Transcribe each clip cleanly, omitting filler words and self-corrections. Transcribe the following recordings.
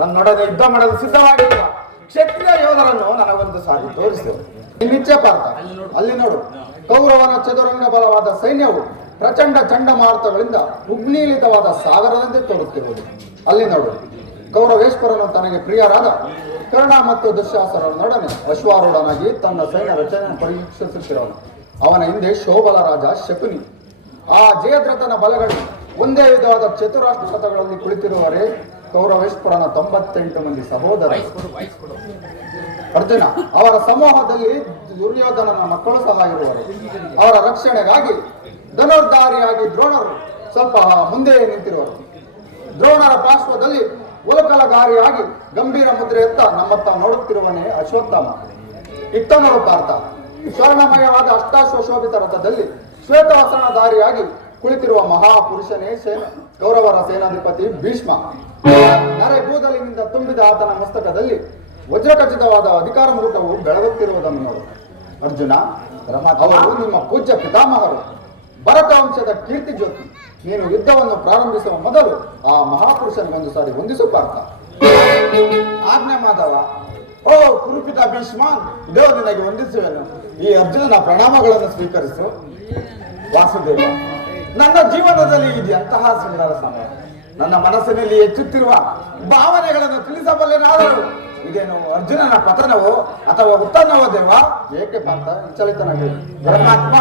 ನನ್ನೊಡನೆ ಯುದ್ಧ ಮಾಡಲು ಸಿದ್ಧವಾಗಿರುವ ಕ್ಷತ್ರಿಯ ಯೋಧರನ್ನು ನನಗೊಂದು ಸಾರಿ ತೋರಿಸಿದರು. ನಿಚ್ಚೆ ಪಾರ್ಥ, ಅಲ್ಲಿ ನೋಡು, ಕೌರವನ ಚದುರಂಗ ಬಲವಾದ ಸೈನ್ಯವು ಪ್ರಚಂಡ ಚಂಡಮಾರುತಗಳಿಂದ ಉಗ್ನೀಲಿತವಾದ ಸಾಗರದಂತೆ ತೋರುತ್ತಿರುವುದು. ಅಲ್ಲಿ ನೋಡು, ಕೌರವೇಶ್ವರನು ತನಗೆ ಪ್ರಿಯರಾದ ಕರ್ಣ ಮತ್ತು ದುಶ್ಯಾಸನರೊಡನೆ ಅಶ್ವಾರೂಢನಾಗಿ ತನ್ನ ಸೈನ್ಯ ರಚನೆಯನ್ನು ಪರೀಕ್ಷಿಸುತ್ತಿರುವನು. ಅವನ ಹಿಂದೆ ಶೋಭಲ ರಾಜ ಶಕುನಿ. ಆ ಜಯದ್ರಥನ ಬಲಗಳು ಒಂದೇ ವಿಧವಾದ ಚತುರಾಷ್ಟ್ರ ರಥಗಳಲ್ಲಿ ಕುಳಿತಿರುವವರೇ ಕೌರವೇಶ್ವರನ 98 ಮಂದಿ ಸಹೋದರ. ಅರ್ಜುನ ಅವರ ಸಮೂಹದಲ್ಲಿ ದುರ್ಯೋಧನನ ಮಕ್ಕಳು ಸಹ ಇರುವರು. ಅವರ ರಕ್ಷಣೆಗಾಗಿ ಧನುರ್ಧಾರಿಯಾಗಿ ದ್ರೋಣರು ಸ್ವಲ್ಪ ಮುಂದೆ ನಿಂತಿರುವರು. ದ್ರೋಣರ ಪಾರ್ಶ್ವದಲ್ಲಿ ಉಲಕಲಗಾರಿಯಾಗಿ ಗಂಭೀರ ಮುದ್ರೆ ಎತ್ತ ನಮ್ಮತ್ತ ನೋಡುತ್ತಿರುವನೇ ಅಶ್ವತ್ಥಾಮ. ಇತ್ತನರು ಪಾರ್ಥ, ಸ್ವರ್ಣಮಯವಾದ ಅಷ್ಟಾಶ್ವಶೋಭಿತ ರಥದಲ್ಲಿ ಶ್ವೇತವಸನಧಾರಿಯಾಗಿ ಕುಳಿತಿರುವ ಮಹಾಪುರುಷನೇ ಕೌರವರ ಸೇನಾಧಿಪತಿ ಭೀಷ್ಮ. ನರೆಗೂದಲಿನಿಂದ ತುಂಬಿದ ಆತನ ಮಸ್ತಕದಲ್ಲಿ ವಜ್ರಖಚಿತವಾದ ಅಧಿಕಾರ ಮುಕುಟವು ಬೆಳಗುತ್ತಿರುವುದನ್ನು ನೋಡು. ಅರ್ಜುನ, ಅವರು ನಿಮ್ಮ ಪೂಜ್ಯ ಪಿತಾಮಹರು, ಭರತ ವಂಶದ ಕೀರ್ತಿ ಜ್ಯೋತಿ. ನೀನು ಯುದ್ಧವನ್ನು ಪ್ರಾರಂಭಿಸುವ ಮೊದಲು ಆ ಮಹಾಪುರುಷನಿಗೊಂದು ಸಾರಿ ವಂದಿಸು ಪಾರ್ಥ. ಆಜ್ಞೆ ಮಾಧವ. ಓ ಕುರುಪಿತ ಭೀಷ್ಮ, ಇದೇ ನಿನಗೆ ವಂದಿಸುವೆನು. ಈ ಅರ್ಜುನನ ಪ್ರಣಾಮಗಳನ್ನು ಸ್ವೀಕರಿಸು. ವಾಸುದೇವ, ನನ್ನ ಜೀವನದಲ್ಲಿ ಇದೆ ಅಂತಹ ಸುಂದರ ಸಮಯ. ನನ್ನ ಮನಸ್ಸಿನಲ್ಲಿ ಹೆಚ್ಚುತ್ತಿರುವ ಭಾವನೆಗಳನ್ನು ತಿಳಿಸಬಲ್ಲೆನಾದರೂ ಇದೇನು ಅರ್ಜುನನ ಪತನವೋ ಅಥವಾ ಉತ್ತನವೋ ದೇವ? ಏಕೆ ಪಾರ್ಥ ವಿಚಲಿತನಾಗಿ? ಪರಮಾತ್ಮ,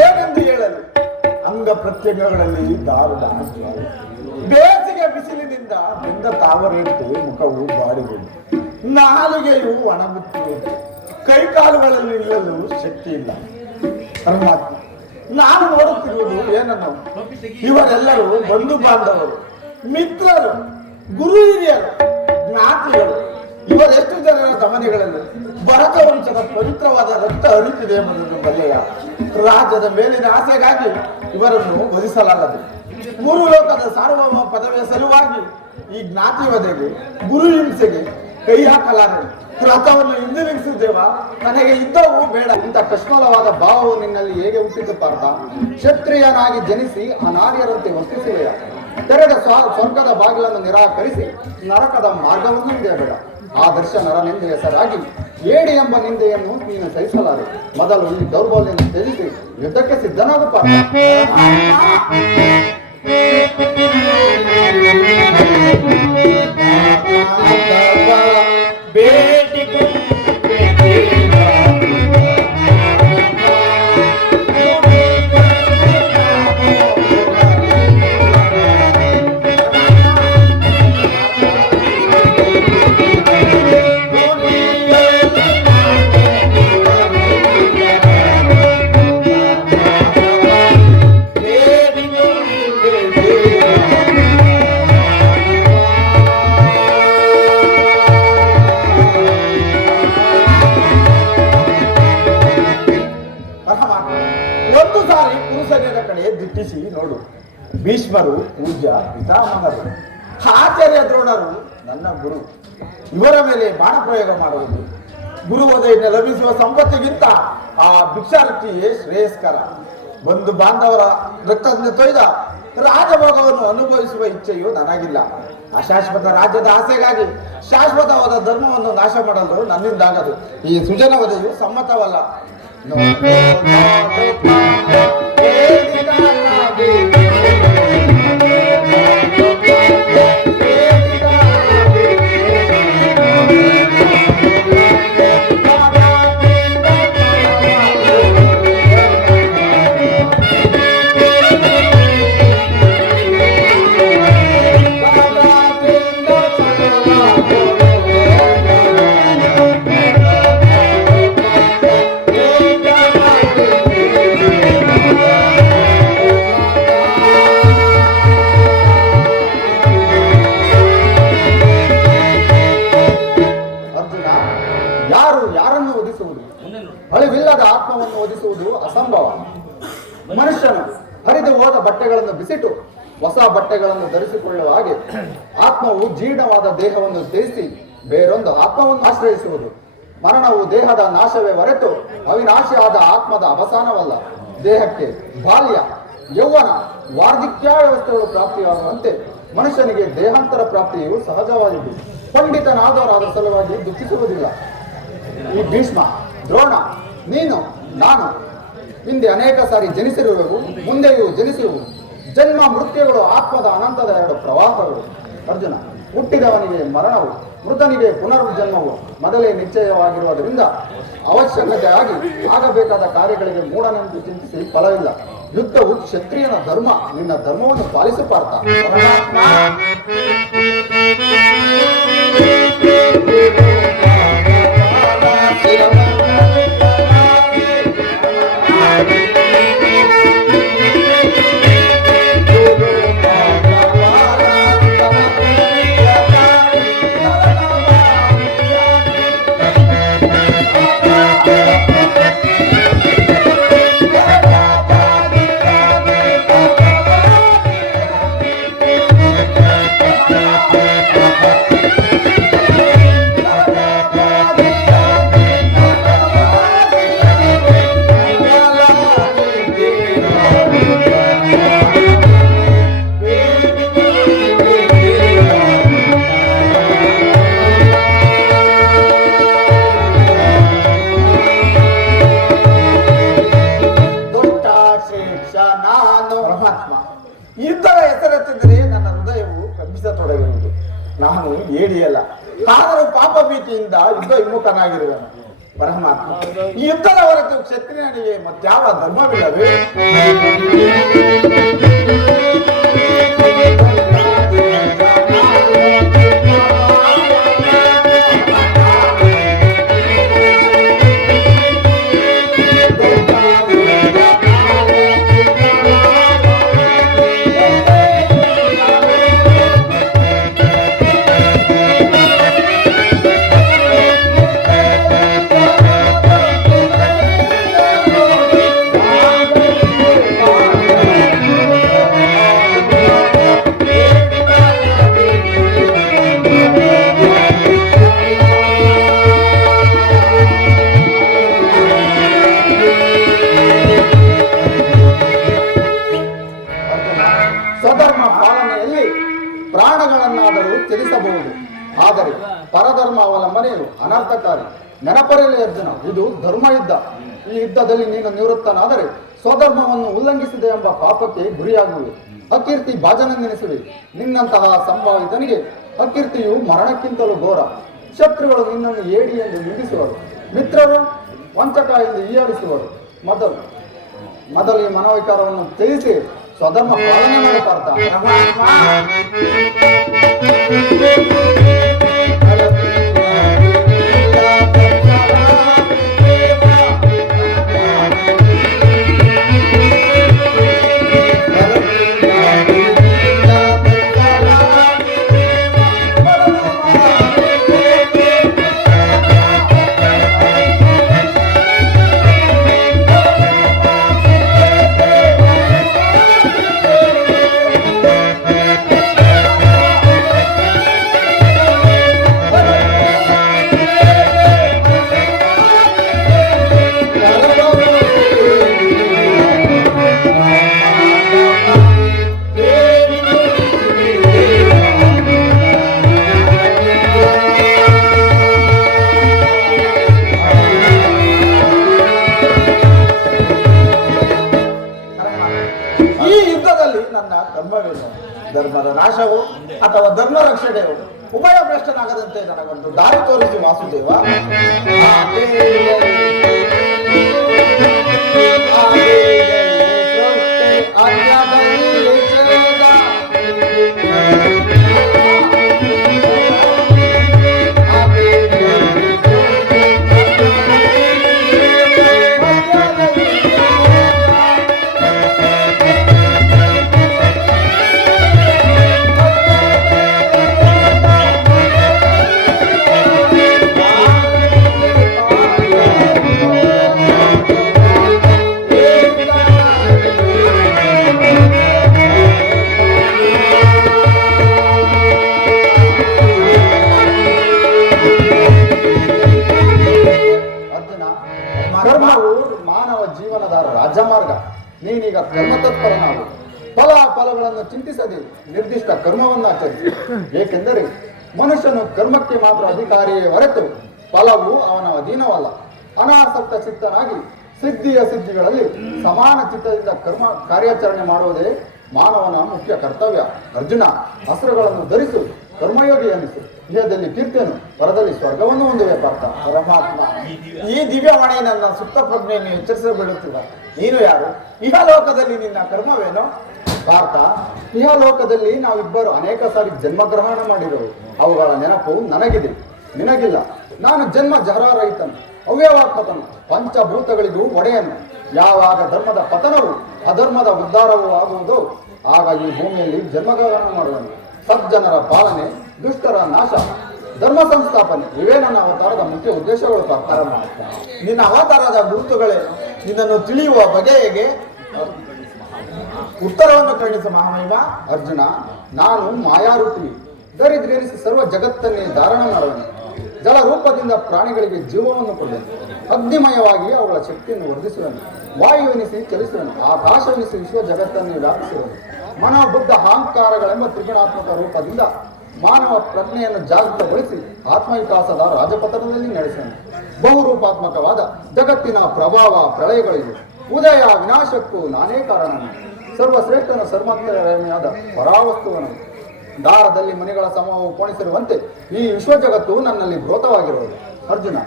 ಏನೆಂದು ಹೇಳಲು ಅಂಗ ಪ್ರತ್ಯಂಗಗಳಲ್ಲಿ ದಾರುಣ ಬೇಸಿಗೆ ಬಿಸಿಲಿನಿಂದ ಬೆಂದ ತಾವರೆಂತೆ ಮುಖವು ಬಾಡಿದೆ, ನಾಲಿಗೆಯು ಒಣಗುತ್ತಿದೆ, ಕೈಕಾಲುಗಳಲ್ಲಿ ನಿಲ್ಲಲು ಶಕ್ತಿ ಇಲ್ಲ. ಪರಮಾತ್ಮ, ನಾನು ನೋಡುತ್ತಿರುವುದು ಏನನ್ನು? ಇವರೆಲ್ಲರೂ ಬಂಧು ಬಾಂಧವರು, ಮಿತ್ರರು, ಗುರು ಹಿರಿಯರು, ಜ್ಞಾತಿಗಳು. ಇವರೆಷ್ಟು ಜನರ ಗಮನಗಳಲ್ಲಿ ಭರತ ವಂಶದ ಪವಿತ್ರವಾದ ರಕ್ತ ಹರಿತಿದೆ ಎಂಬುದನ್ನು ಬಲ್ಲೆಯ. ರಾಜ್ಯದ ಮೇಲಿನ ಆಸೆಗಾಗಿ ಇವರನ್ನು ವಧಿಸಲಾಗದು. ಮೂರು ಲೋಕದ ಸಾರ್ವಭೌಮ ಪದವಿಯ ಸಲುವಾಗಿ ಈ ಜ್ಞಾತಿ ವಧೆಗೆ, ಗುರು ಹಿಂಸೆಗೆ ಕೈ ಹಾಕಲಾರೆ. ರಥವನ್ನು ಹಿಂದಿರುಗಿಸುತ್ತೇವ, ನನಗೆ ಇದ್ದವು ಬೇಡ. ಇಂಥ ಕಶ್ಮಲವಾದ ಭಾವವು ನಿನ್ನಲ್ಲಿ ಹೇಗೆ ಹುಟ್ಟಿತು ಪಾರ್ಥ? ಕ್ಷತ್ರಿಯನಾಗಿ ಜನಿಸಿ ಅನಾರ್ಯರಂತೆ ವರ್ತಿಸುವೆಯ? ತೆರೆದ ಸ್ವರ್ಗದ ಬಾಗಿಲನ್ನು ನಿರಾಕರಿಸಿ ನರಕದ ಮಾರ್ಗವನ್ನು ಹಿಡಿಯಬೇಡ. ಆದರ್ಶ ನರನೆಂದು ಹೆಸರಾಗಿ ಏಡಿ ಎಂಬ ನಿಂದೆಯನ್ನು ನೀನು ಸಹಿಸಲಾರೆ. ಮೊದಲು ಈ ದೌರ್ಬಲ್ಯವನ್ನು ತ್ಯಜಿಸಿ ಯುದ್ಧಕ್ಕೆ ಸಿದ್ಧನಾಗು ಪಾರ್ಥ. ಒಂದು ಸಾರಿ ಕುರುಸೇನೆಯ ಕಡೆ ದಿಟ್ಟಿಸಿ ನೋಡು. ಭೀಷ್ಮರು ಪೂಜ್ಯ ಪಿತಾಮಹರು, ಆಚಾರ್ಯ ದ್ರೋಣರು ನನ್ನ ಗುರು. ಇವರ ಮೇಲೆ ಬಾಣ ಪ್ರಯೋಗ ಮಾಡುವುದು ಗುರುವದೆಯಿಂದ ಲಭಿಸುವ ಸಂಪತ್ತಿಗಿಂತ ಆ ಭಿಕ್ಷಾವೃತ್ತಿಯೇ ಶ್ರೇಯಸ್ಕರ. ಬಂಧು ಬಾಂಧವರ ರಕ್ತದಿಂದ ತೊಯ್ದ ರಾಜಭೋಗವನ್ನು ಅನುಭವಿಸುವ ಇಚ್ಛೆಯು ನನಗಿಲ್ಲ. ಅಶಾಶ್ವತ ರಾಜ್ಯದ ಆಸೆಗಾಗಿ ಶಾಶ್ವತವಾದ ಧರ್ಮವನ್ನು ನಾಶ ಮಾಡಲು ನನ್ನಿಂದಾಗದು. ಈ ಸುಜನ ವಧೆಯು ಸಮ್ಮತವಲ್ಲ. ಅಳಿವಿಲ್ಲದ ಆತ್ಮವನ್ನು ಒದಿಸುವುದು ಅಸಂಭವ. ಮನುಷ್ಯನು ಹರಿದು ಹೋದ ಬಟ್ಟೆಗಳನ್ನು ಬಿಸಿಟ್ಟು ಹೊಸ ಬಟ್ಟೆಗಳನ್ನು ಧರಿಸಿಕೊಳ್ಳುವ ಹಾಗೆ ಆತ್ಮವು ಜೀರ್ಣವಾದ ದೇಹವನ್ನು ತ್ಯಜಿಸಿ ಬೇರೊಂದು ಆತ್ಮವನ್ನು ಆಶ್ರಯಿಸುವುದು. ಮರಣವು ದೇಹದ ನಾಶವೇ ಹೊರತು ಅವಿನಾಶಿಯಾದ ಆತ್ಮದ ಅವಸಾನವಲ್ಲ. ದೇಹಕ್ಕೆ ಬಾಲ್ಯ, ಯೌವನ, ವಾರ್ಧಿಕ್ಯ ವ್ಯವಸ್ಥೆಗಳು ಪ್ರಾಪ್ತಿಯಾಗುವಂತೆ ಮನುಷ್ಯನಿಗೆ ದೇಹಾಂತರ ಪ್ರಾಪ್ತಿಯು ಸಹಜವಾಗಿದೆ. ಪಂಡಿತನಾದವರಾದ ಸಲುವಾಗಿ ದುಃಖಿಸುವುದಿಲ್ಲ. ಈ ಭೀಷ್ಮ, ದ್ರೋಣ, ನೀನು, ನಾನು ಹಿಂದೆ ಅನೇಕ ಸಾರಿ ಜನಿಸಿರುವೆವು, ಮುಂದೆಯೂ ಜನಿಸಿರುವು. ಜನ್ಮ ಮೃತ್ಯುಗಳು ಆತ್ಮದ ಅನಂತದ ಎರಡು ಪ್ರವಾಹಗಳು. ಅರ್ಜುನ, ಹುಟ್ಟಿದವನಿಗೆ ಮರಣವು, ಮೃತನಿಗೆ ಪುನರ್ಜನ್ಮವು ಮೊದಲೇ ನಿಶ್ಚಯವಾಗಿರುವುದರಿಂದ ಅವಶ್ಯಕತೆಯಾಗಿ ಆಗಬೇಕಾದ ಕಾರ್ಯಗಳಿಗೆ ಮೂಢನೆಂದು ಚಿಂತಿಸಿ ಫಲವಿಲ್ಲ. ಯುದ್ಧವು ಕ್ಷತ್ರಿಯನ ಧರ್ಮ. ನಿನ್ನ ಧರ್ಮವನ್ನು ಪಾಲಿಸು ಪಾರ್ಥ. ಯುದ್ಧದ ಹೆಸರೆತ್ತಿದರೆ ನನ್ನ ಹೃದಯವು ಕಂಪಿಸತೊಡಗಿರುವುದು. ನಾನು ಏಡಿಯಲ್ಲ, ಆದರೂ ಪಾಪ ಭೀತಿಯಿಂದ ಯುದ್ಧ ವಿಮುಖನಾಗಿರುವನು. ಪರಮಾತ್ಮ, ಈ ಯುದ್ಧದ ಹೊರತು ಕ್ಷತ್ರಿಯನಿಗೆ ಮತ್ಯಾವ ಧರ್ಮವಿಲ್ಲವೇ? ಸ್ವಧರ್ಮ ಪಾಲನೆಯಲ್ಲಿ ಪ್ರಾಣಗಳನ್ನಾದರೂ ತ್ಯಜಿಸಬಹುದು, ಆದರೆ ಪರಧರ್ಮ ಅವಲಂಬನೆಯು ಅನರ್ಥಕಾರಿ. ನೆನಪರಲಿ ಅರ್ಜುನ, ಇದು ಧರ್ಮ ಯುದ್ಧ. ಈ ಯುದ್ಧದಲ್ಲಿ ನೀನು ನಿವೃತ್ತನಾದರೆ ಸ್ವಧರ್ಮವನ್ನು ಉಲ್ಲಂಘಿಸಿದೆ ಎಂಬ ಪಾಪಕ್ಕೆ ಗುರಿಯಾಗುವೆ, ಅಕೀರ್ತಿ ಭಾಜನನೆನಿಸುವೆ. ನಿನ್ನಂತಹ ಸಂಭಾವಿತನಿಗೆ ಅಕೀರ್ತಿಯು ಮರಣಕ್ಕಿಂತಲೂ ಘೋರ. ಶತ್ರುಗಳು ನಿನ್ನನ್ನು ಏಡಿ ಎಂದು ನಿಂದಿಸುವರು, ಮಿತ್ರರು ವಂಚಕ ಎಂದು ಹೀಯಾಳಿಸುವರು. ಮೊದಲು ಈ ಮನೋವಿಕಾರವನ್ನು ತ್ಯಜಿಸಿ ಸ್ವಧರ್ಮ ಪಾಲನೆ ಮಾಡಿ ಪಾರ್ಥ. ಧರ್ಮದ ನಾಶವು ಅಥವಾ ಧರ್ಮ ರಕ್ಷಣೆಯು ಉಭಯ ಭ್ರಷ್ಟನಾಗದಂತೆ ನನಗೊಂದು ದಾರಿ ತೋರಿಸಿ ವಾಸುದೇವ. ಕರ್ಮವು ಮಾನವ ಜೀವನದ ರಾಜಮಾರ್ಗ. ನೀನೀಗ ಕರ್ಮತತ್ಪರನಾಗು. ಫಲಗಳನ್ನು ಚಿಂತಿಸದೆ ನಿರ್ದಿಷ್ಟ ಕರ್ಮವನ್ನು ಆಚರಿಸಿ. ಏಕೆಂದರೆ ಮನುಷ್ಯನು ಕರ್ಮಕ್ಕೆ ಮಾತ್ರ ಅಧಿಕಾರಿಯೇ ಹೊರತು ಫಲವು ಅವನ ಅಧೀನವಲ್ಲ. ಅನಾಸಕ್ತ ಚಿತ್ತನಾಗಿ ಸಿದ್ಧಿಗಳಲ್ಲಿ ಸಮಾನ ಚಿತ್ತದಿಂದ ಕರ್ಮ ಕಾರ್ಯಾಚರಣೆ ಮಾಡುವುದೇ ಮಾನವನ ಮುಖ್ಯ ಕರ್ತವ್ಯ. ಅರ್ಜುನ, ಅಸ್ತ್ರಗಳನ್ನು ಧರಿಸು, ಕರ್ಮಯೋಗಿ ಎನಿಸು. ಇಹದಲ್ಲಿ ಕೀರ್ತಿಯನ್ನು, ಪರದಲ್ಲಿ ಸ್ವರ್ಗವನ್ನು ಹೊಂದುವೆ ಪಾರ್ಥ. ಪರಮಾತ್ಮ, ಈ ದಿವ್ಯವಾಣಿ ನನ್ನ ಸುಪ್ತ ಪ್ರಜ್ಞೆಯನ್ನು ಎಚ್ಚರಿಸಬಿಡುತ್ತಿಲ್ಲ. ನೀನು ಯಾರು? ಇಹಲೋಕದಲ್ಲಿ ನಿನ್ನ ಕರ್ಮವೇನು? ಪಾರ್ಥ, ಇಹಲೋಕದಲ್ಲಿ ನಾವಿಬ್ಬರು ಅನೇಕ ಸಾರಿ ಜನ್ಮಗ್ರಹಣ ಮಾಡಿರೋರು. ಅವುಗಳ ನೆನಪು ನನಗಿದೆ, ನಿನಗಿಲ್ಲ. ನಾನು ಜನ್ಮ ಜಹರಾರಹಿತನು, ಅವ್ಯವಾತ್ಮಕನು, ಪಂಚಭೂತಗಳಿಗೂ ಒಡೆಯನು. ಯಾವಾಗ ಧರ್ಮದ ಪತನವು ಅಧರ್ಮದ ಉದ್ಧಾರವೂ ಆಗುವುದು, ಆಗ ಈ ಭೂಮಿಯಲ್ಲಿ ಜನ್ಮಗ್ರಹಣ ಮಾಡುವನು. ಸಜ್ಜನರ ಪಾಲನೆ, ದುಷ್ಟರ ನಾಶ, ಧರ್ಮ ಸಂಸ್ಥಾಪನೆ ಇವೇ ನನ್ನ ಅವತಾರದ ಮುಖ್ಯ ಉದ್ದೇಶಗಳು. ಪರಮಾತ್ಮ, ನಿನ್ನ ಅವತಾರದ ಗುರುತುಗಳೇನು? ನಿನ್ನನ್ನು ತಿಳಿಯುವ ಬಗೆ ಹೇಗೆ? ಉತ್ತರವನ್ನು ಕರುಣಿಸ ಮಹಾಮಹಿಮ. ಅರ್ಜುನ, ನಾನು ಮಾಯಾರೂಪಿ, ದರಿದ್ರೆನಿಸಿ ಸರ್ವ ಜಗತ್ತನ್ನೇ ಧಾರಣ ಮಾಡುವನು. ಜಲ ರೂಪದಿಂದ ಪ್ರಾಣಿಗಳಿಗೆ ಜೀವವನ್ನು ಕೊಡುವನು. ಅಗ್ನಿಮಯವಾಗಿ ಅವುಗಳ ಶಕ್ತಿಯನ್ನು ವರ್ಧಿಸುವನು. ವಾಯುವೆನಿಸಿ ಚಲಿಸುವನು. ಆಕಾಶವೆನಿಸಿ ವಿಶ್ವ ಜಗತ್ತನ್ನು ವ್ಯಾಪಿಸುವನು. ಮನೋಬುದ್ಧ ಅಹಂಕಾರಗಳೆಂಬ ತ್ರಿಗುಣಾತ್ಮಕ ರೂಪದಿಂದ ಮಾನವ ಪ್ರಜ್ಞೆಯನ್ನು ಜಾಗೃತಗೊಳಿಸಿ ಆತ್ಮವಿಕಾಸದ ರಾಜಪಥದಲ್ಲಿ ನಡೆಸನು. ಬಹುರೂಪಾತ್ಮಕವಾದ ಜಗತ್ತಿನ ಪ್ರಭಾವ ಪ್ರಳಯಗಳಿವೆ. ಉದಯ ವಿನಾಶಕ್ಕೂ ನಾನೇ ಕಾರಣನು. ಸರ್ವಶ್ರೇಷ್ಠನ ಸರ್ಮಾತ್ಮರಾದ ಪರಾವಸ್ತುವನು. ದಾರದಲ್ಲಿ ಮಣಿಗಳ ಸಮೂಹವು ಕೋಣಿಸಿರುವಂತೆ ಈ ವಿಶ್ವ ಜಗತ್ತು ನನ್ನಲ್ಲಿ ಭೃತವಾಗಿರುವುದು. ಅರ್ಜುನ,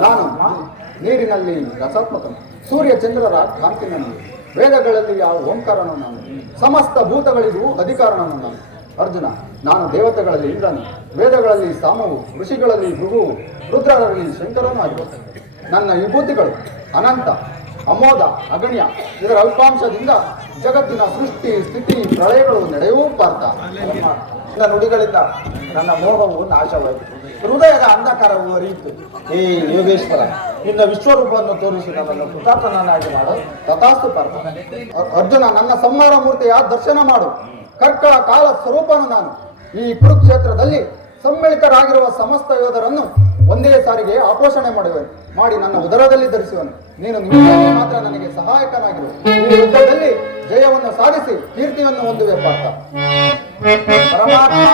ನಾನು ನೀರಿನಲ್ಲಿ ರಸಾತ್ಮಕನು, ಸೂರ್ಯ ಚಂದ್ರರ ಕಾಂತಿನನು, ವೇದಗಳಲ್ಲಿ ಯಾವ ಓಂಕಾರನು ನಾನು, ಸಮಸ್ತ ಭೂತಗಳಿಗೂ ಅಧಿಕಾರನನು ನಾನು. ಅರ್ಜುನ, ನಾನು ದೇವತೆಗಳಲ್ಲಿ ಇಂದ್ರನು, ವೇದಗಳಲ್ಲಿ ಸಾಮವು, ಋಷಿಗಳಲ್ಲಿ ಭೃಗುವು, ರುದ್ರರಲ್ಲಿ ಶಂಕರನೂ ಆಗಿರುವುದು. ನನ್ನ ವಿಭೂತಿಗಳು ಅನಂತ, ಅಮೋದ, ಅಗಣ್ಯ. ಇದರ ಅಲ್ಪಾಂಶದಿಂದ ಜಗತ್ತಿನ ಸೃಷ್ಟಿ, ಸ್ಥಿತಿ, ಪ್ರಳಯಗಳು ನಡೆಯುವ ಪಾರ್ಥ. ನನ್ನ ನುಡಿಗಳಿಂದ ನನ್ನ ಮೋಹವು ನಾಶವಾಯಿತು, ಹೃದಯದ ಅಂಧಕಾರವು ಅರಿಯಿತು. ಏ ಯೋಗೇಶ್ವರ, ನಿನ್ನ ವಿಶ್ವರೂಪವನ್ನು ತೋರಿಸಿ ನನ್ನನ್ನು ಕೃತಾರ್ಥನನ್ನಾಗಿ ಮಾಡು. ತಥಾಸ್ತು ಪಾರ್ಥ. ಅರ್ಜುನ, ನನ್ನ ಸಂಹಾರ ಮೂರ್ತಿಯ ದರ್ಶನ ಮಾಡು. ಕರ್ಕಳ ಕಾಲ ಸ್ವರೂಪನು ನಾನು. ಈ ಕುರುಕ್ಷೇತ್ರದಲ್ಲಿ ಸಮ್ಮಿಳಿತರಾಗಿರುವ ಸಮಸ್ತ ಯೋಧರನ್ನು ಒಂದೇ ಸಾರಿಗೆ ಆಪೋಷಣೆ ಮಾಡಿ ನನ್ನ ಉದರದಲ್ಲಿ ಧರಿಸುವನು. ನೀನು ನಿಮಿಷದಲ್ಲಿ ಮಾತ್ರ ನನಗೆ ಸಹಾಯಕನಾಗಿರು. ಈ ಯುದ್ಧದಲ್ಲಿ ಜಯವನ್ನು ಸಾಧಿಸಿ ಕೀರ್ತಿಯನ್ನು ಹೊಂದುವೆ ಪಾರ್ಥ. ಪರಮಾತ್ಮ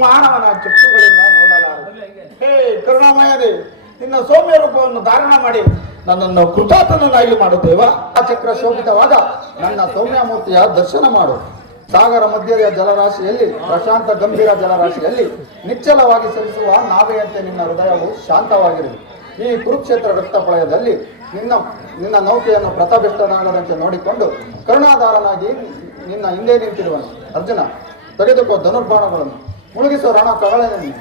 ಮಾನವನ ಚಕ್ಷುಗಳಿಂದ ನೋಡಲಾರದು. ಹೇ ಕರುಣಾಮಯದೇ, ನಿನ್ನ ಸೌಮ್ಯ ರೂಪವನ್ನು ಧಾರಣ ಮಾಡಿ ನನ್ನನ್ನು ಕೃತಾರ್ಥನನ್ನಾಗಿ ಮಾಡುತ್ತೇವ. ಆ ಚಕ್ರ ಶೋಭಿತವಾದ ನನ್ನ ಸೌಮ್ಯ ಮೂರ್ತಿಯ ದರ್ಶನ ಮಾಡು. ಸಾಗರ ಮಧ್ಯದ ಜಲರಾಶಿಯಲ್ಲಿ, ಪ್ರಶಾಂತ ಗಂಭೀರ ಜಲರಾಶಿಯಲ್ಲಿ ನಿಚ್ಚಲವಾಗಿ ಸರಿಸುವ ನಾವೆಯಂತೆ ನಿನ್ನ ಹೃದಯವು ಶಾಂತವಾಗಿರುವುದು. ಈ ಕುರುಕ್ಷೇತ್ರ ರಕ್ತಪ್ರಳಯದಲ್ಲಿ ನಿನ್ನ ನೌಕೆಯನ್ನು ಪ್ರತಭಿಷ್ಟನಾಗದಂತೆ ನೋಡಿಕೊಂಡು ಕರುಣಾಧಾರನಾಗಿ ನಿನ್ನ ಹಿಂದೆ ನಿಂತಿರುವನು. ಅರ್ಜುನ, ತೆಗೆದುಕೋ ಧನುರ್ಬಾಣಗಳನ್ನು, ಮುಳುಗಿಸೋ ರಣ ಕವಳೆಯನ್ನು.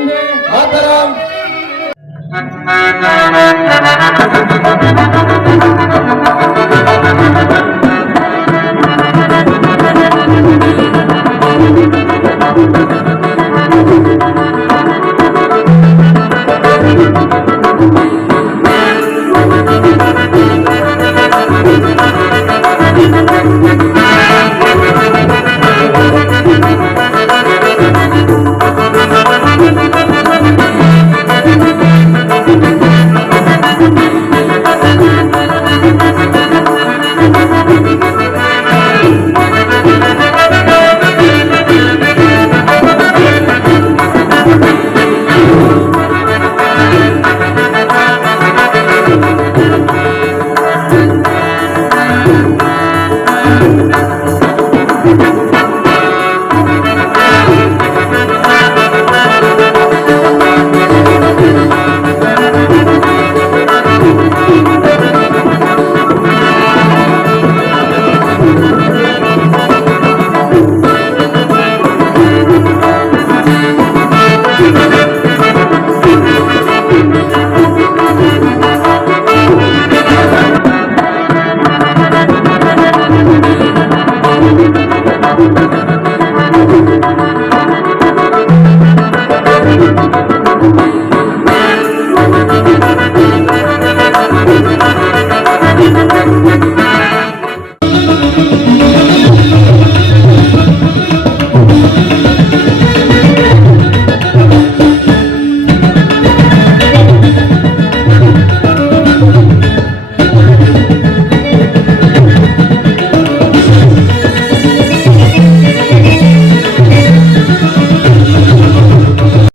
ಒಂದೇ ಮಾತರಂ.